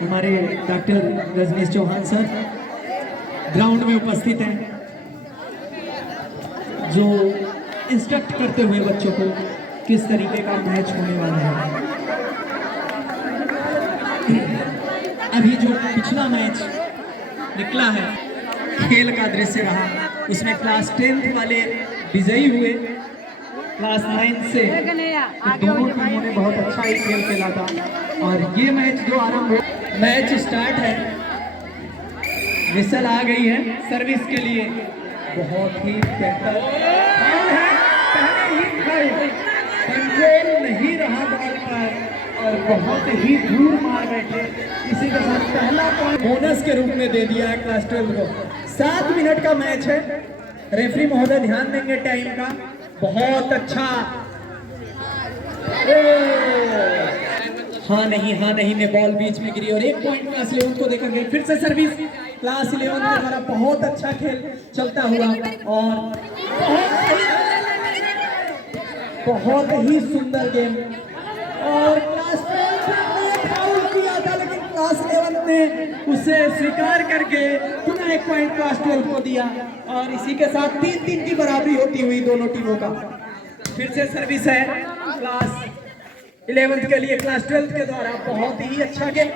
हमारे doctor Rajneesh Chauhan sir ground में उपस्थित हैं, जो इंस्ट्रक्ट करते हुए बच्चों को किस तरीके का मैच होने वाला है। अभी जो पिछला मैच निकला है, खेल का दृश्य रहा, उसमें क्लास 10th वाले विजयी हुए क्लास 9 से। दोनों टीमों ने बहुत अच्छा ही खेल खेला था और ये मैच जो आरंभ हो, मैच स्टार्ट है, विसल आ गई है सर्विस के लिए। बहुत ही बेहतर है, पहले ही कंट्रोल नहीं रहा बॉल पर और बहुत ही दूर मार बैठे। इसी के साथ पहला पॉइंट बोनस के रूप में दे दिया है क्लास 12 को। 7 मिनट का मैच है, रेफरी महोदय ध्यान देंगे टाइम का। बहुत अच्छा, हाँ नहीं में बॉल बीच में गिरी और 1 पॉइंट क्लास 11 को देकर गई। फिर से सर्विस क्लास 11 के द्वारा, बहुत अच्छा खेल चलता हुआ और बहुत ही सुंदर गेम। और क्लास 12 ने फाउल किया था, लेकिन क्लास 11 ने उसे स्वीकार करके पुनः 1 पॉइंट क्लास 12 को दिया और इसी के साथ 3-3 की बराबरी होती हुई दोनों टीमों का। फिर से सर्विस है क्लास 11 के लिए, क्लास 12 के द्वारा। बहुत ही अच्छा गेम,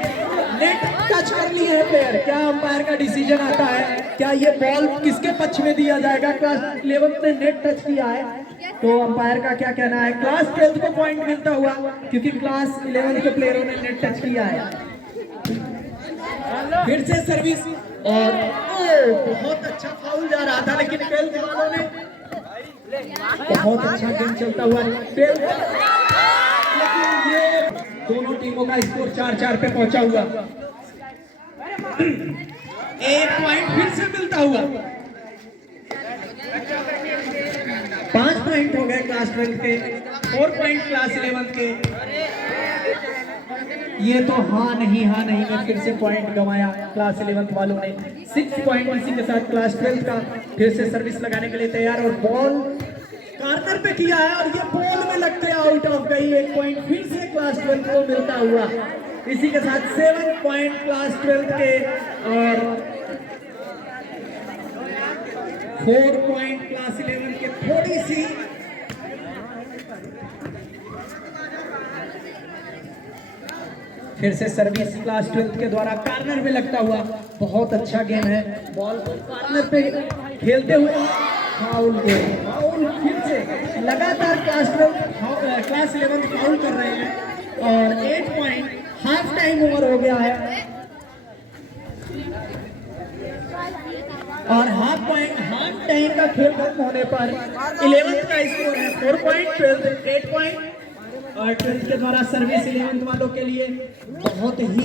नेट टच कर लिए हैं प्लेयर। क्या अंपायर का डिसीजन आता है, क्या ये बॉल किसके पक्ष में दिया जाएगा? क्लास 11 ने नेट टच किया है, तो अंपायर का क्या कहना है? क्लास 12 को पॉइंट मिलता हुआ, क्योंकि क्लास 11 के प्लेयरों ने नेट टच किया है। फिर से सर्विस और बहुत अच्छा फाउल जा रहा था, लेकिन 12 वालों ने बहुत अच्छा गेम चलता हुआ। लेकिन ये दोनों टीमों का स्कोर 4-4 पे पहुंचा हुआ। 1 पॉइंट फिर से मिलता हुआ, 5 पॉइंट हो गए क्लास 12 के, 4 पॉइंट क्लास 11 के। ये तो हाँ नहीं में फिर से पॉइंट गंवाया क्लास 11 वालों ने। 6 पॉइंट इसी के साथ क्लास 12 का फिर से सर्विस लगाने के लिए तैयार और बॉल कार्नर पे किया है और ये बॉल में लगते आउट ऑफ गई। 1 पॉइंट फिर से क्लास 12 को मिलता हुआ। इसी के साथ 7 पॉइंट क्लास 12 के और 4 पॉइंट क्लास 11 के। थोड़ी सी फिर से सर्विस क्लास 12 के द्वारा कार्नर में लगता हुआ। बहुत अच्छा गेम है, बॉल को कार्नर पे खेलते हुए फाउल फिर से लगातार क्लास 11 फाउल कर रहे हैं और 8 पॉइंट। हाफ टाइम ओवर हो गया है और हाफ टाइम का खेल खत्म होने पर 11 का स्कोर है 4 पॉइंट, 12 8 पॉइंट और 12 के द्वारा सर्विस 11 वालों के लिए बहुत ही है।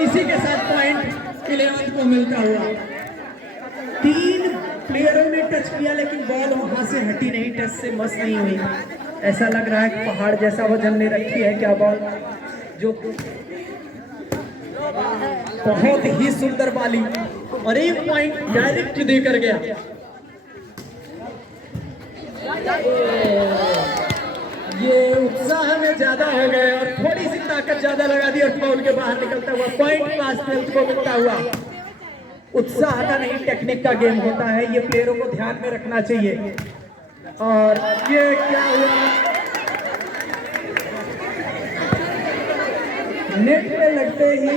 इसी के साथ पॉइंट 11 को मिलता हुआ। 3 प्लेयरों ने टच किया, लेकिन बॉल वहां से हटी नहीं, टच से मस नहीं हुई। ऐसा लग रहा है कि पहाड़ जैसा वजन ले रखी है क्या बॉल, जो बहुत ही सुंदर बाली और 1 पॉइंट डायरेक्ट देकर गया। ये उत्साह में ज्यादा हो गए और थोड़ी सी ताकत ज्यादा लगा दी और फाउल के बाहर निकलता हुआ पॉइंट क्लास 12 को मिलता हुआ। उत्साह का नहीं, टेक्निक का गेम होता है, ये प्लेयरों को ध्यान में रखना चाहिए। और ये क्या हुआ, नेट पे लगते ही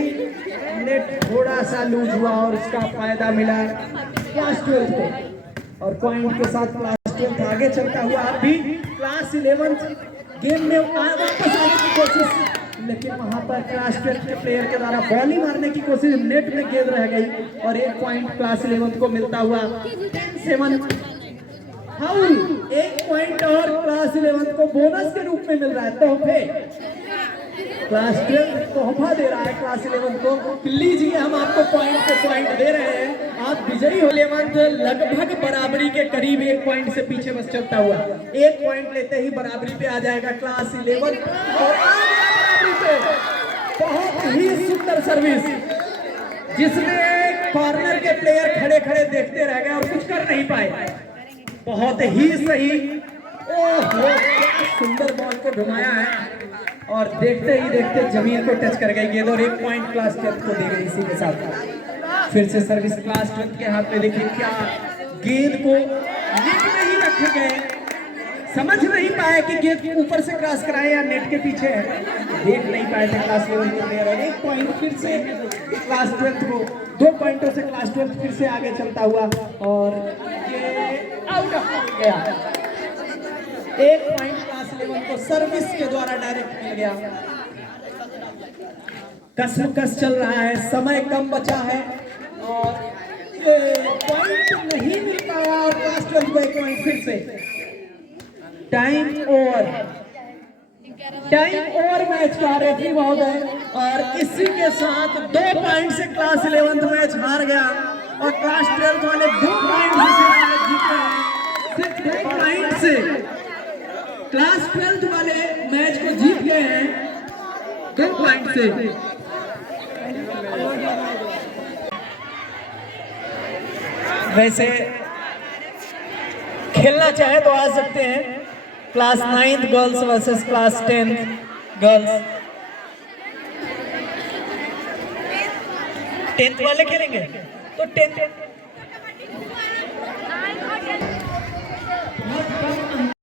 नेट थोड़ा सा लूज हुआ और उसका फायदा मिला क्लास 12 को और पॉइंट के साथ क्लास 12 आगे चलता हुआ। अभी क्लास 11 गेम में वापस आने की कोशिश, लेकिन वहां पर क्लास 12 के प्लेयर के द्वारा बॉली मारने की कोशिश, नेट में गेंद रह गई और 1 पॉइंट क्लास 11 को मिलता हुआ। 10-7 फाउल, 1 पॉइंट और क्लास 11 को बोनस के रूप में मिल रहा है। तोहफे क्लास 12 तोहफा दे रहा है क्लास 11 को, लीजिए हम आपको पॉइंट पे पॉइंट दे रहे हैं, आप विजयी हो। 11 लगभग बराबरी के करीब 1 पॉइंट से पीछे बस चलता हुआ। 1 पॉइंट लेते ही बराबरी पे आ जाएगा क्लास 11 और बराबरी पे। बहुत ही सुंदर सर्विस, जिसमें कॉर्नर के प्लेयर खड़े खड़े देखते रह गए और कुछ कर नहीं पाए। बहुत ही सही, ओह क्या सुंदर बॉल को घुमाया है। और देखते ही देखते जमीन को टच कर गई गेंद और 1 पॉइंट क्लास 10 को दे गई इसी के साथ। फिर से सर्विस क्लास 10 के हाथ में। देखिए क्या गेंद को नेट में ही रखे गए, समझ नहीं पाए कि गेंद ऊपर से क्रॉस कराए या नेट के पीछे है, देख नहीं पाए थे क्लास 11 के प्लेयर। और 1 पॉइंट फिर से क्लास 12 को, 2 पॉइंटों से क्लास 12 फिर से आगे चलता हुआ और ये आउट ऑफ गया। 1 पॉइंट क्लास 11 को सर्विस के द्वारा डायरेक्ट मिल गया। कसमकस चल रहा है, समय कम बचा है और पॉइंट नहीं मिल पाया और क्लास 12 को 1 पॉइंट फिर से। टाइम ओवर मैच का रेफरी महोदय, और इसी के साथ 2 पॉइंट से क्लास 11 मैच हार गया और क्लास 12 वाले 2 पॉइंट से मैच जीते हैं। सिर्फ 2 पॉइंट से क्लास 12 वाले मैच को जीत गए हैं, 2 पॉइंट से। वैसे खेलना चाहे तो आ सकते हैं, class 9th girls versus class 10th girls. 10th वाले खेलेंगे तो 10th